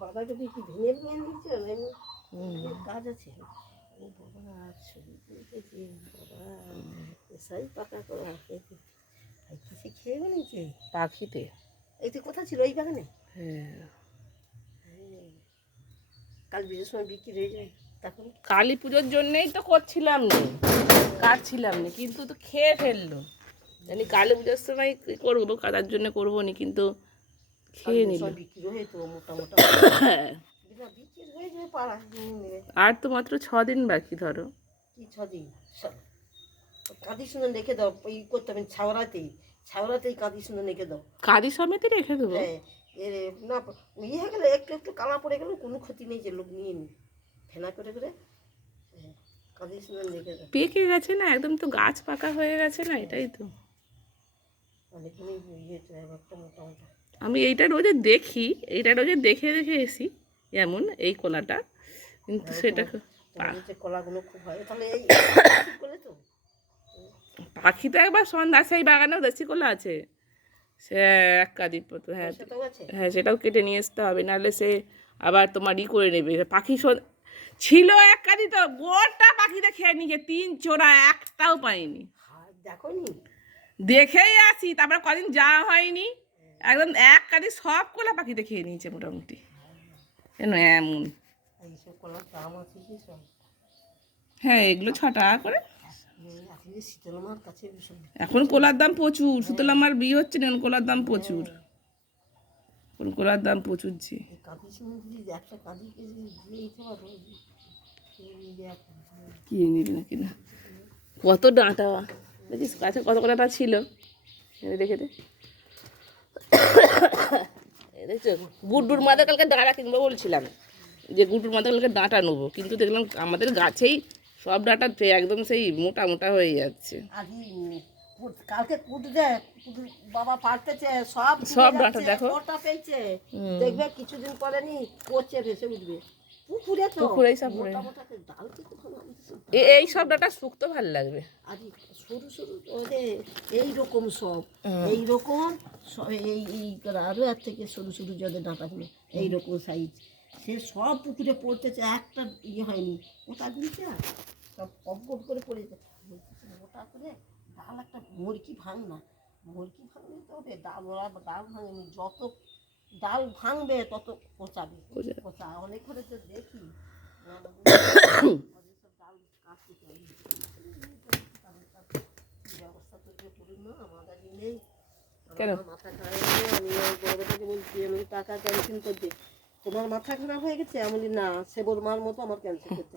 বাঁধাকপি কি ভেঙে ভেঙে দিয়েছে কাজ আছে। ও বাবা ছবি তুলতেছে বাবা এসাই পাকা করা কিছু খেয়ে নিয়েছে পাখিতে। এই তো কোথা ছিল ওই বাগানে? হ্যাঁ কাল বিয়ের সময় বিক্রি হয়ে যায় তখন। কালী পুজোর জন্যেই তো করছিলাম না, কাটছিলাম না, কিন্তু তো খেয়ে ফেললো। জানি কালী পুজোর সময় করবো, কাটার জন্য করবো নি, কিন্তু খেয়ে নিল। বিক্রি হয়ে তো মোটা মোটা বিক্রি হয়ে যায় পাড়া নেবে। আর তো মাত্র 6 দিন বাকি ধরো। কি 6 দিন? কাঁদি শুনে রেখে দাও, ওই করতে হবে ছাওড়াতেই কাঁদি শুনে রেখে দাও। কাজী সমেতে রেখে দেবো। হ্যাঁ না ইয়ে হয়ে গেলে একটু একটু কালা পড়ে গেলে কোনো ক্ষতি নেই, যে লোক নিয়ে নি ফেনা করে করে কাঁদি শুনে রেখে দাও। পেকে গেছে না একদম, তো গাছ পাকা হয়ে গেছে না, এটাই তো। অনেকদিনই ইয়ে একটা মোটা মোটা। আমি এইটা রোজে দেখি, এইটা রোজে দেখে দেখে এসি যেমন এই কলাটা, কিন্তু সেটা কলাগুলো খুব হয় তাহলে এই করলে তো। পাখি তো একবার সন্ধ্যা, সেই বাগানেও দেশি কলা আছে, সে এক কাঁদির মতো। হ্যাঁ হ্যাঁ সেটাও কেটে নিয়ে আসতে হবে, নাহলে সে আবার তোমার করে নেবে। পাখি ছিল এক কাঁদি, তো গোটা পাখিতে খেয়ে নিয়েছে, 3 চোরা একটাও পাইনি। দেখো নি দেখেই আসি, তারপরে কদিন যাওয়া হয়নি, একদম এক কাঁদি সব কলা পাখিতে খেয়ে নিয়েছে মোটামুটি। কেন এমন? এইসব কলার দাম আছে কি সব। হ্যাঁ এগুলো 6 টাকা করে। শীতলমার কাছে এখন কলার দাম প্রচুর, শীতলামার বিয়ে হচ্ছে না, কলার দাম প্রচুর, এখন কলার দাম প্রচুর। যে একটা কাঁদি কেজি দিয়ে দিতে পারবো কি নিবি না কিনা। কত ডাঁটা দেখিস কাছে, কত ডাঁটা ছিল দেখে দে। দেখছো গুড্ডুর মাথায় কালকে ডাঁটা কিনবো বলছিলাম, যে গুড্ডুর মাথায় কালকে ডাঁটা নেবো, কিন্তু দেখলাম আমাদের গাছেই সব ডাঁটা একদম সেই মোটা মোটা হয়ে যাচ্ছে। কালকে বাবা পারতেছে সব সব ডাঁটা দেখো পেয়েছে, দেখবে কিছুদিন পরে নি পচে ভেসে উঠবে পুকুরে। তো পুকুরেই সব এই সব ডাঁটা শুকতো ভালো লাগবে। আর সরু সরু এইরকম সব এইরকম এই আরো এর থেকে সরু সরু জলের ডাঁটাগুলো এইরকম সাইজ, সে সব পুকুরে পড়তেছে, একটা ইয়ে হয়নি। ওটা দিয়েছে সব কপ কপ করে পড়েছে, মোটা করে ডাল একটা মুরগি ভাঙ না, মুরগি ভাঙলে তো হবে ডাল, ওরা ডাল ভাঙেনি, যত ডাল ভাঙবে তত পচাবে পচা অনেক করে তো দেখি ডাল কাটতে ব্যবস্থা তো করুন না, আমাদের নেই। কেন মাথা খারাপ হয়ে আমি বড়টাকে বলছি আমি টাকা ক্যান্সেল করতে, তোমার মাথা খারাপ হয়ে গেছে? আমি না সে বলমার মতো আমার ক্যান্সেল করতে